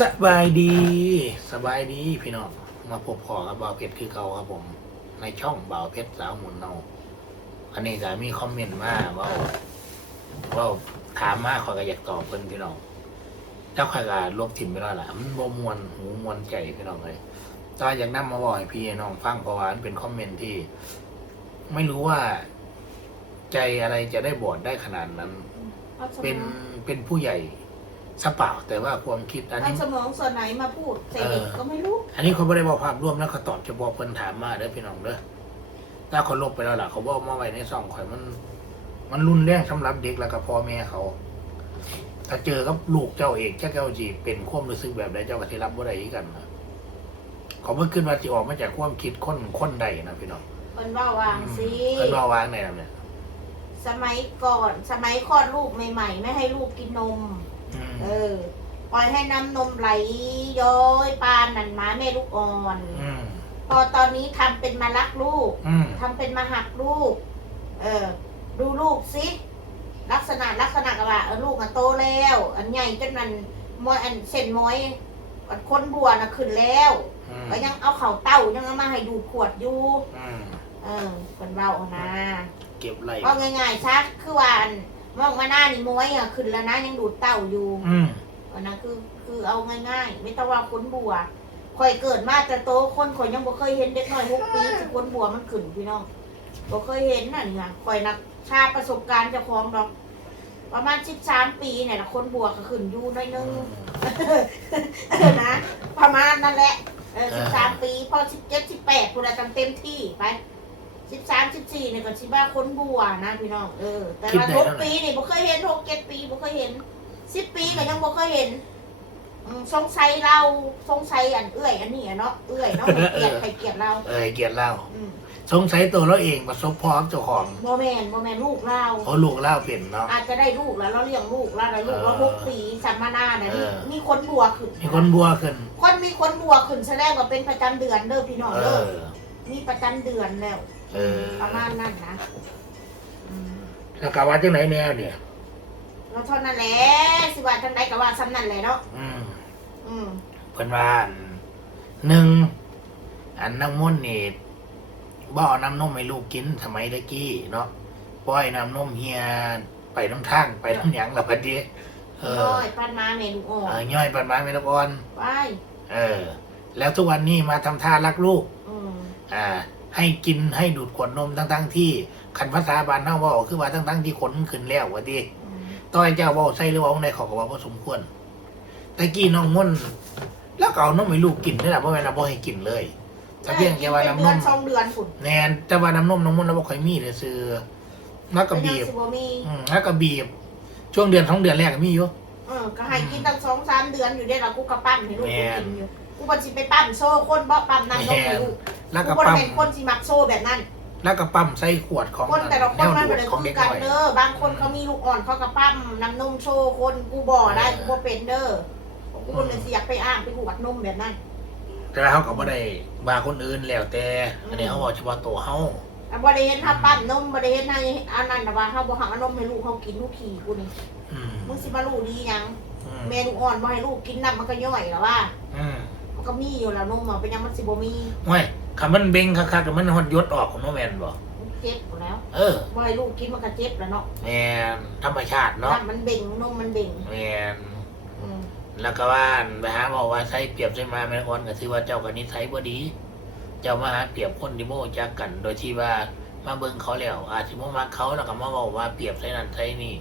สบายดี สบายดีพี่น้อง มาพบพอกับบ่าวเพชรคือเขาครับผม ในช่องบ่าวเพชรสาวหมุนเนาอันนี้ก็มีคอมเมนต์มาว่าว่าถามมาขอยก็อยากตอบเพิ่นพี่น้องเจ้าข่อยก็ลบถิ่มไปแล้วล่ะมันบ่มวนหูมวนใจพี่น้องเลยแตอนอยากนำมาบอกให้พี่น้องฟังเพราะว่ามันเป็นคอมเมนต์ที่ ไม่รู้ว่า ใจอะไรจะได้บอดได้ขนาดนั้นเอาสมเป็นองเป็นผู้ใหญ่ สะเปล่า แต่ว่าความคิดอันเอานี้ สมองส่วนไหนมาพูดใส่เด็กก็ไม่รู้ อันนี้เขาไม่ได้บอกภาพรวมแล้วเขาตอบเฉพาะเพิ่นถามมาเด้อพี่น้องเด้อถ้าเขาลบไปแล้วล่ะเขาบอกมาไว้ในซองข่อยมัน มันรุนแรงสำหรับเด็กแล้วก็พ่อแม่เขา ถ้าเจอกับลูกเจ้าเองเจ้าเจ้าจีเป็นความรู้สึกแบบใดเจ้าก็ที่รับบ่ได้คือกันนะเขาเพิ่งขึ้นมาจีออกมาจากความคิดคนคนใดนะพี่น้องคนว่าวางสิ เพิ่นว่าวางในนั้นเนี่ยสมัยก่อน สมัยคลอดลูกใหม่ ๆ ไม่ให้ลูกกินนมอืม เออ ปล่อยให้น้ำนมไหลย้อยปานนันหมาแม่ลูกอ่อนอืมพอตอนนี้ทำเป็นมารักลูกอืมทำเป็นมาหักลูก เออ ดูลูกสิลักษณะลักษณะกับว่าเออลูกมันโตแล้ว อันใหญ่จนมันมอยอันเส้นมอยอันคนบัวน่ะขึ้นแล้วอืมก็ยังเอาเข่าเต้ายังเอามาให้ดูขวดอยู่อืมเออคนเบาเอานะเก็บไรเอาง่ายๆซักคือว่าอัน มองมาหน้านี่ม้อยอะขึ้นแล้วนะยังดูดเต้าอยู่อืมอันนั้นคือคือเอาง่ายๆ ไม่ต้องว่าคนบัวข่อยเกิดมาแต่โตคนข่อยยังบ่เคยเห็นเด็กน้อยหกปีคือคนบัวมันขึ้นพี่น้องบ่เคยเห็นน่ะนี่ค่ะข่อยนักชาประสบการณ์เจ้าของดอก ประมาณสิบสามปีเนี่ยนะคนบัวก็ขึ้นอยู่หน้อยนึง เออนะประมาณนั่นแหละเออสิบสามปี พอสิบเจ็ดสิบแปดคุณตั้งเต็มที่ไป สิบสามสิบสี่เนี่ยก็สิว่าคนบัวนะพี่น้องเออแต่ว่าหกปีนี่บ่เคยเห็นหกเจ็ดปีบ่เคยเห็นสิบปีก็ยังบ่เคยเห็นอืมสงสัยเราสงสัยอันเอื้อย อันนี้อะเนาะเอื้อยเนาะให้เกลียดใครเกลียดเรา เอ้ยเกียรติเล่าอืมสงสัยตัวเราเองประสบพร้อมเจ้าของบ่แม่นบ่แม่นลูกเรา เขาลูกเล่าเป็นเนาะ อาจจะได้ลูกแล้วเราเลี้ยงลูกแล้วได้ลูกแล้วเออหกปีสัมมานาเนี่ยมีเออ มีคนบัวขึ้นมีคนบัวขึ้น คนมีคนบัวขึ้นแสดงว่าเป็นประจำเดือนเด้อพี่น้องเอเด้อ อ มีประจำเดือนแล้ว เออประมาณนั้นนะอืมแล้วกะว่าจังไหนแนวเนี่ย แล้วเท่านั้นแหละสิว่าจังไดก็ว่าซ้ำนั่นแหละเนาะอืมอืมเพิ่นว่าอันหนึ่งอันน้ำมันต์นี่บ่เอาน้ำนมให้ลูกกินสมัยตะกี้เนาะปล่อยน้ำนมเฮียไปทั้งทางไปทั้งหยังละพัดเดีเออน้อยปันมาเมนูอ่อเออนย่อยปันไม้ไม่ละอ่อนไปเออ แล้วทุกวันนี้มาทำท่ารักลูก อืมอ่า ให้กินให้ดูดขวดนมทั้งๆที่ขันภาษาบานเฮาเว้าคือว่าทั้งๆที่ขนขึ้นแล้วว่าติอืมต้อยเจ้าเว้าใส่หรือเว้าในเขาก็ว่าบ่สมควรแต่กี้น้องม่อนแล้วก็เอานมให้ลูกกินนี่แหละบ่แม่นว่าบ่ให้กินเลยแต่เพียงแค่ว่าน้ำนเป็เดือมนสองเดือนฝุ่นแน่นแต่ว่าน้ำนมน้องม่อนเราบ่ค่อยมีเลยซื้อแล้วก็เป็นบียังบสิบ่มีอืมแล้วก็บีบ ช่วงเดือนสองเดือนแรกก็มีอยู่เออก็ให้กินตั้งสองสามเดือนอยู่ได้ละกูกระปั้นให้ลูกแม่กูกินอยู่ กูบ่สิไปปั้มโซ่คนบ่ปั้มน้ำนมให้ลูกแล้วกูก็บ่ปั๊มเป็นคนสิมักโซ่แบบนั้น แล้วก็ปั๊มใส่ขวดของคนแต่ละคนมันแวบ่ดูได้ดของคืเด็อกกันน้อยเด้อบางคนเขามีลูกอ่อนเขาก็ปั้มน้ำนมโชว์คนกูบ่ได้กูบ่เป็นเด้อกูเลยสิอยากไปอ้างไปหวดนมแบบนั้นแต่ว่าเขาก็บ่ได้ว่าคนอื่นแล้วแต่อันนี้เขาบอกเฉพาะตัวเฮาอะบ่ได้เห็นถ้าปั้มนมบ่ได้เห็นให้อันนั้นน่ะว่าเฮาบ่หักเอานมให้ลูกเฮากินลูกขี่กูนี่อืมมึงสิมารู้ดีหยังอืมแม่ลูกอ่อนบ่ให้ลูกกินน้ำมันก็ย่อยแล้วว่า อืม มันก็มีอยู่แล้วนมอะเป็นหยังมันสิบ่มีห้วยคำมันเบ่งคักๆกับมันหดยศออกของโนแมนบ่มันเจ็บหมดแล้วเออบ่ให้ลูกกินมันก็เจ็บแล้วเนาะแมนธรรมชาติเนาะน้ำมันเบ่งนมมันเบ่งแมนอืมแล้วก็ว่าอันไปหาบอกว่าใช้เปรียบใช้มาแม่นคนก็ถือว่าเจ้ากับนิสัยบ่ดี เจ้ามาหาเปรียบคนที่โม่จักกัน โดยที่ว่ามาเบิ่งเขาแล้วอาจสิบ่มักเขาแล้วก็มาบอกว่าเปรียบใช้นั่นใช้นี่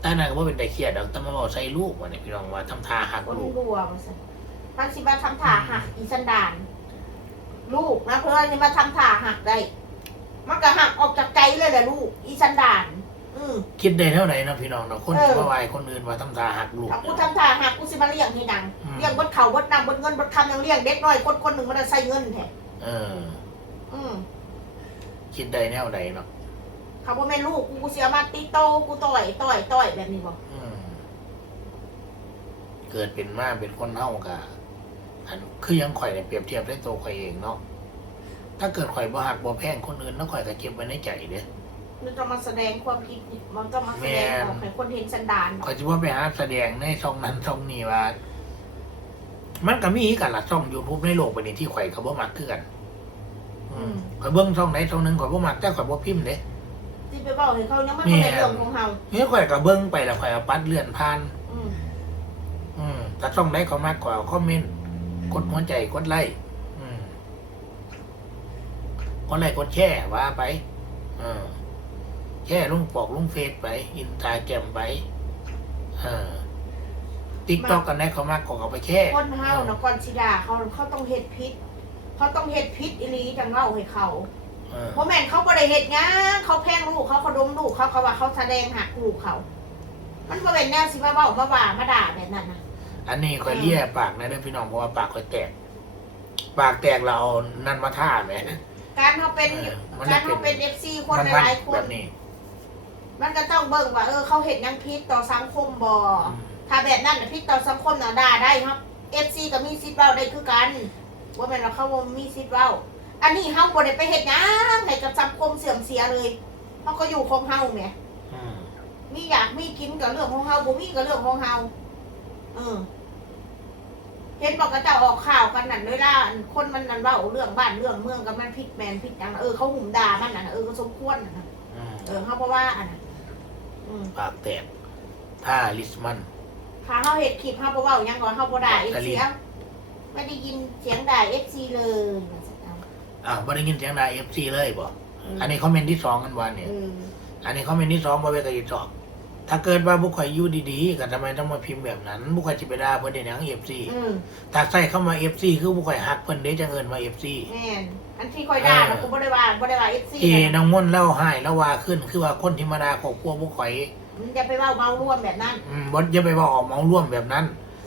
แต่นั่นก็บ่เป็นแต่เครียดดอกแต่มาบอกใส่ลูกว่าเนี่ยพี่น้องว่าทำท่าหักคนลูกบัวมาสิ มันสิมาทำถ่าหักอีสันดาน ลูกนะเพื่อนสิมาทำถ่าหักได้ มันก็หักออกจากใจเลยแหละลูก อีสันดาน อืม คิดได้เท่าไหร่นะพี่น้องเนาะคนเออ ที่มาไหวคนอื่นว่าทำท่าหักลูก ถ้ากูทำถ่าหักกูสิมาเลี้ยงให้ดังอืม เลี้ยงบดเข่าบดน้ำบดเงินบดคำยังเลี้ยงเด็กน้อยคนคนหนึ่งมันจะใส่เงินแท้เออ อืม คิดได้แนวใดเนาะเขาบอกแม่นลูกกูกูเสียมาตีโตกูต่อยต่อยต่อยแบบนี้บอกอืมเกิดเป็นมาเป็นคนเฮากะ อันคือยังข่อยเนี่ยเปรียบเทียบได้ตัวข่อยเองเนาะถ้าเกิดข่อยบ่หักบ่แพงคนอื่นแล้วข่อยก็เก็บไว้ในใจเด้อมันจะมาแสดงความคิดนี่มันจะมาแสดงออกให้คนเห็นสันดานข่อยสิว่าไปหาแสดงในช่องนั้นช่องนี้ว่า มันก็มีกันละช่องยูทูบในโลกไปนี้ที่ข่อยเขาบ่มักคือกันอือืมมข่อยเบิ่งช่องไหนช่องหนึงข่อยบ่มักแต่ข่อยบ่พิมพ์เด้ที่ไปบอกให้เขายังไม่เป็นเรื่องของเฮาเฮ้ยข่อยก็เบิ่งไปแล้วข่อยเอาปัดเลื่อนผ่าน อืมอืมแต่ช่องไหนเขามักข่อยเอาคอมเมนต์ กดหัวใจกดไลค์อืมกดไลค์กดแชร์ว่าไปเออแชร์ลงปอกลงเฟซไป อินสตาแกรมไปเออติ๊กต็อกกันได้เขามากก็เอาไปแชร์คนเฮานะก่อนสิด่าเขาเขาต้องเฮ็ดพิษเขาต้องเฮ็ดพิษอีหลีจังเล่าให้เขาเออเพราะแม่นเขาบ่ได้เฮ็ดหยังเขาแพงลูกเขาเขาดมลูกเขาเขาว่าเขาแสดงหักลูกเขา มันบ่เป็นแนวสิมาเว้ามาว่ามาด่าแบบนั้นนะ อันนี้ข่อยเลี่ยปากนะเด้อพี่น้องเพราะว่าปากข่อยแตก ปากแตกเราเอานั่นมาท่าไหม การเขาเป็นเออมันการเป็เขานเป็น FC คนมันหลายๆคแบน บนี้มันก็ต้องเบิ่งว่าเออเขาเฮ็ดหยังพิษต่อสังคมบ่อืมถ้าแบบนั้นน่ะพิษต่อสังคมน่ะด่าได้ครับ FC ก็มีสิทธิ์เว้าได้คือกันว่าแม่นว่าเขาบ่มีสิทธิ์เว้า อันนี้เฮาบ่ได้ไปเฮ็ดหยังให้กับสังคมเสื่อมเสียเลยเฮาก็อยู่ของเฮาแหม อืมมีอยากมีกินกับเรื่องของเฮาบ่มีกับเรื่องของเฮา เออเห็นบอกก็จะออกข่าวกันนั่นเวลาอันคนมันนั่นเว้าเรื่องบ้านเรื่องเมืองกับมันผิดแมนผิดจังเออเขาหุ่มด่ามันน่ะเออก็สมควรน่ะนะอืมเออเฮาเพราะว่าอันนั้นอืมปากแตกท่าลิสมันถ้าเฮาเฮ็ดคลิปเฮาบ่เว้าหยังก่อนเฮาบ่ด่าตะลิ FC เอ้าไม่ได้ยินเสียงด่า FC เลยว่าซั่นเอาอ้าวไม่ได้ยินเสียงด่าเอฟซีเลยบ่อืมอันนี้คอมเมนต์ที่สองกันวันเนี่ยเอออันนี้คอมเมนต์ที่สองบ่เวกอีสอง ถ้าเกิดว่าบุคคลอยู่ดีๆก็ทำไมต้องมาพิมพ์แบบนั้น บุคคลจิไปด่าเพิ่นได้หยังเอฟซีอืมถ้าใส่เข้ามาเอฟซีคือบุคคลฮักเพิ่นเด้จังเอิ้นมาเอฟซีแม่นอันที่ค่อยด่าน่ะกูบ่ได้ว่าบ่ได้ว่า FC ที่นะน้องม่อนเล่าให้แล้วว่าขึ้น คือว่าคนที่มาด่าครอบครัวบุคคลมันจะไปเว้าเมาร่วมแบบนั้นอืมบ่อย่าไปว่าออกเมาร่วมแบบนั้น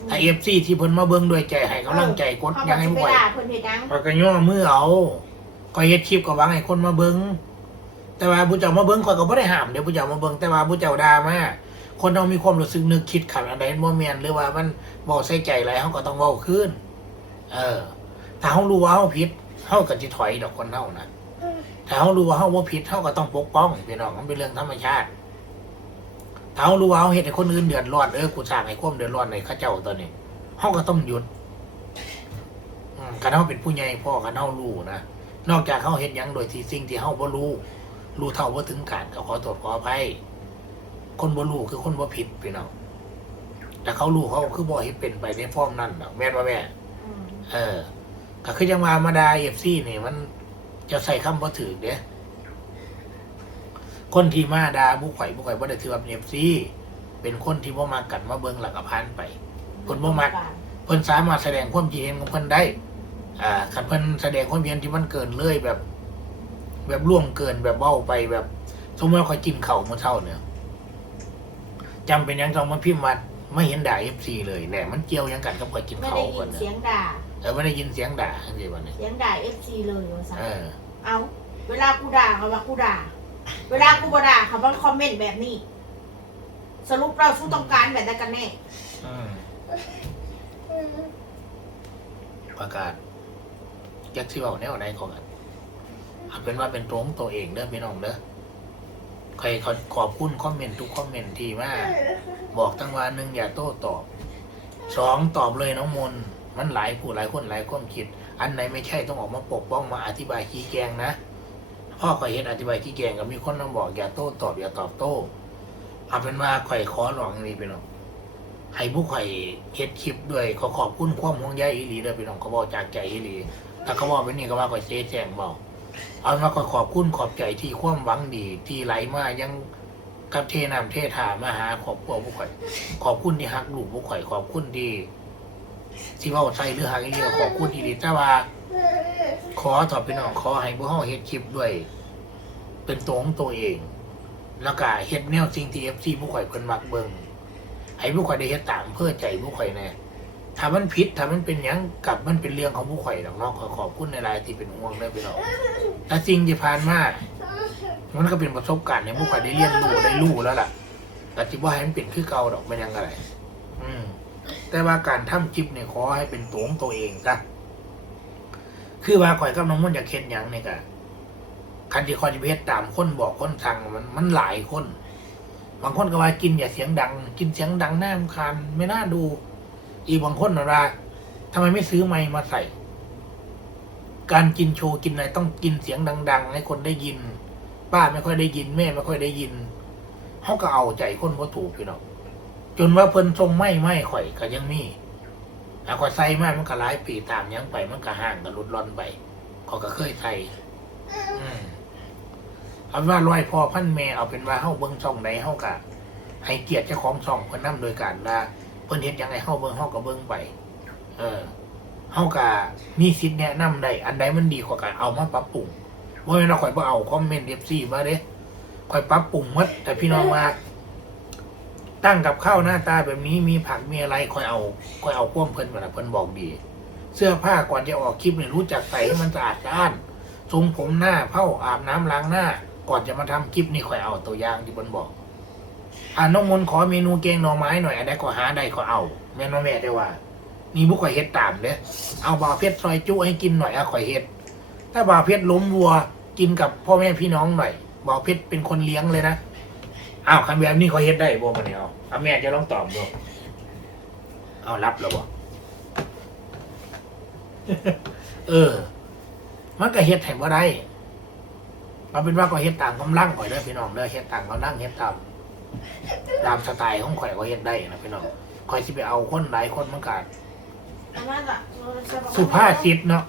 ถ้าเอฟซีที่เพิ่นมาเบิ่งด้วยใจให้กำลังใจกดเขายังให้สิบุไปคคลด่าเพิ่นเฮ็ดหยัง ข้อยก็ย่อมือเอาก็เฮ็ดคลิปก็หวังให้คนมาเบิ่ง แต่ว่าผู้เจ้ามาเบิ่งข้อยก็บ่ได้ห้ามเดี๋ยวผู้เจ้ามาเบิ่งแต่ว่าผู้เจ้าด่ามาคนเรามีความรู้สึกนึกคิดขันอันใดบ่แม่นหรือว่ามันบ่ใส่ใจหลายเฮาก็ต้องเว้าคืนเออ ถ้าเฮารู้ว่าเฮาผิดเฮาก็สิถอยดอกคนเฮานะถ้าเฮารู้ว่าเฮาบ่ผิดเฮาก็ต้องปกป้องพี่น้องมันเป็นเรื่องธรรมชาติถ้าเฮารู้ว่าเฮาเฮ็ดให้คนอื่นเดือดร้อนเออกูสร้างให้ความเดือดร้อนให้เขาเจ้าตอนนี้เฮาก็ต้องหยุดอืมคันเฮาเป็นผู้ใหญ่พ่อคันเฮารู้นะนอกจากเฮาเฮ็ดหยังโดยที่สิ่งที่เฮาบ่รู้ รู้เท่าบ่ถึงการก็ขอโทษขออภัยคนบ่รู้คือคนบ่ผิดพี่น้องแต่เขารู้เขาคือบ่เฮ็ดเป็นไปในฟอร์มนั้นดอกแม่นบ่แม่อืมเออ ก็คือจังว่ามาดา FC นี่มันจะใส่คำบ่ถูกเด้คนที่มาดาบุข่อยบุข่อยบ่ได้ถือว่าเป็น FC เป็นคนที่บ่มักกันมาเบิ่งแล้วก็ผ่านไป คนบ่มักเพิ่นสามารถแสดงความคิดเห็นของเพิ่นได้ อ่าคันเพิ่นแสดงความคิดเห็นที่มันเกินเลยแบบ แบบล่วงเกินแบบเบ้าไปแบบสมมติว่าข่อยกินข้าวเมื่อเช้าเนี่ยจำเป็นหยังต้องมาพิมพ์มาไม่เห็นด่า FC เลยแหละมันเกี่ยวหยังกันกับข่อยกินไม่ข้าวได้ยิเพิ่นนเสีเนี่ยยงด่าเออไม่ได้ยินเสียงด่าจังซี่บัดนี้เสียงด่า FC เลยว่าซั่นเออ เอา เวลากูด่าเขาว่ากูด่า เวลากูบ่ด่าเขาว่าคอมเมนต์แบบนี้ สรุปเราสู้ต้องการแบบนั้นกันแน่ อืมประกาศจักสิเว้าแนวไหนของอัน เอาเป็นว่าเป็นตรงตัวเองเด้อพี่น้องเด้อใครขอขอบคุณคอมเมนต์ทุกคอมเมนต์ที่มาบอกตั้งว่าหนึ่งอย่าโต้ตอบสองตอบเลยน้องมนมันหลายผู้หลายคนหลายความคิด อันไหนไม่ใช่ต้องออกมาปกป้องมาอธิบายขี้แกงนะพ่อข่อยเห็นอธิบายขี้แกงก็มีคนมาบอกอย่าโต้ตอบอย่าตอบโต้เอาเป็นว่าข่อยขอหลองนี่พี่น้องให้ผู้ข่อยเฮ็ดคลิปด้วยขอขอบคุณความห่วงใยอีหลีเด้อพี่น้องเขาบอกจากใจอีหลีถ้าเขาบอกเป็นนี่ก็ว่าข่อยเจ๊แจงบอก เอาเป็นว่าขอขอบคุณขอบใจที่ความหวังดี ที่ไหลมายังกับเทนำเทถามาหาขอบครัวผู้ข่อย ขอบคุณที่ฮักลูกผู้ข่อยขอบคุณที่ที่ว่าใส่หรือฮักอีเดียวขอบคุณที่ดีแต่ว่า ขอตอบพี่น้องขอให้พวกเฮาเฮ็ดคลิปด้วย เป็นตัวของตัวเอง แล้วก็เฮ็ดแนวสิ่งที่ FC ผู้ข่อยเพิ่นมักเบิ่งให้ผู้ข่อยได้เฮ็ดตามเพื่อใจผู้ข่อยแน่ ถ้ามันผิดถ้ามันเป็นยังกับมันเป็นเรื่องของผู้ข่อยดอกเนาะขอขอบคุณในรายที่เป็นห่วงเด้อพี่น้องแต่สิ่งที่ผ่านมามันก็เป็นประสบการณ์ให้ผู้ข่อยได้เรียนรู้ได้รู้แล้วล่ะแต่ที่ว่าให้มันเป็นคือเก่าดอกมันยังไงอืม แต่ว่าการทำคลิปเนี่ยขอให้เป็นตัวของตัวเองซะคือว่าข่อยกับน้องมุ่นอยากเฮ็ดยังเนี่ยกะคันที่คอยจะเฮ็ดตามคนบอกคนสั่งมันมันหลายคน บางคนก็ว่ากินอย่าเสียงดัง กินเสียงดังน่าคาญไม่น่าดู อีกบางคนน่ะว่าทำไมไม่ซื้อไมค์มาใส่ การกินโชว์กินอะไรต้องกินเสียงดัง ๆ ให้คนได้ยิน ป้าไม่ค่อยได้ยิน แม่ไม่ค่อยได้ยินเขาก็เอาใจคนว่าถูกพี่น้องจนว่าเพิ่นทรงไม่ไม่ข่อยก็ยังมีอะข่อยใส่มามันก็หลายปีตามยังไป มันก็ห่างกันลดร่อนไปเขอยก็เคยใส่อืมเอาว่าร้อยพ่อพันแม่เอาเป็นว่าเฮาเบิ่งช่องใดเฮากะให้เกียรติเจ้าของช่องเพิ่นโดยการว่า เพิ่นเฮ็ดยังไงเฮาเบิ่งเฮาก็เบิ่งไปเออเฮากะมีสิทธิ์แนะนำได้อันใดมันดีกว่ากันเอามาปรับปรุงบ่แม่นว่าข่อยบ่เอาคอมเมนต์ FC มาเด้ข่อยปรับปรุงหมดแต่พี่น้องว่า ตั้งกับข้าวหน้าตาแบบนี้มีผักมีอะไรค่อยเอาค่อยเอาพ่วมเพิ่นมาละเพิ่นบอกดี เสื้อผ้าก่อนจะออกคลิปเนี่ยรู้จักใส่ให้มันสะอาดสะอ้านทรงผมหน้าเผ้าอาบน้ำล้างหน้า ก่อนจะมาทำคลิปนี่ค่อยเอาตัวอย่างที่เพิ่นบอก อ่าน้องมนขอเมนูแกงหน่อไม้หน่อยอันใดก็หาได้ก็เอา แม่น้องแม่ได้ว่านี่บุกข่อยเฮ็ดตามเด้เอาบ่าวเพชรซอยจุให้กินหน่อยอะข่อยเฮ็ดถ้าบ่าวเพชรล้มวัวกินกับพ่อแม่พี่น้องหน่อยบ่าวเพชรเป็นคนเลี้ยงเลยนะอ้าวคำแบบนี้เขาเฮ็ดได้บ่มาเนี่ยเอาเอาแม่จะลองตอบดูเอารับแล้วบ่เออ มันก็เฮ็ดให้บ่ได้มันเป็นว่าก็เฮ็ดตามกำลังข่อยเด้อพี่น้องเด้อเฮ็ดตามกำลังเฮ็ดตาม ตามสไตล์ของข่อยก็เฮ็ดได้นะพี่น้องข่อยสิไปเอาคนหลายคนมันก็อันนั้นล่ะสุภาษิตเนาะ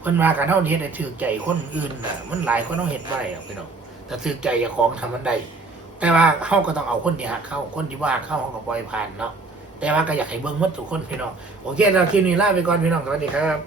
เพิ่นว่ากันเท่านี้แต่ถือใจคนอื่นน่ะ มันหลายคนต้องเฮ็ดไว้อะพี่น้องแต่ถือใจเจ้าของทำมันได้แต่ว่าเฮาก็ต้องเอาคนที่หักเข้าคนที่ว่าเข้าเฮาก็ปล่อยผ่านเนาะแต่ว่าก็อยากให้เบิ่งหมดทุกคนพี่น้องโอเคเราคลิปนี้ลาไปก่อนพี่น้องสวัสดีครับ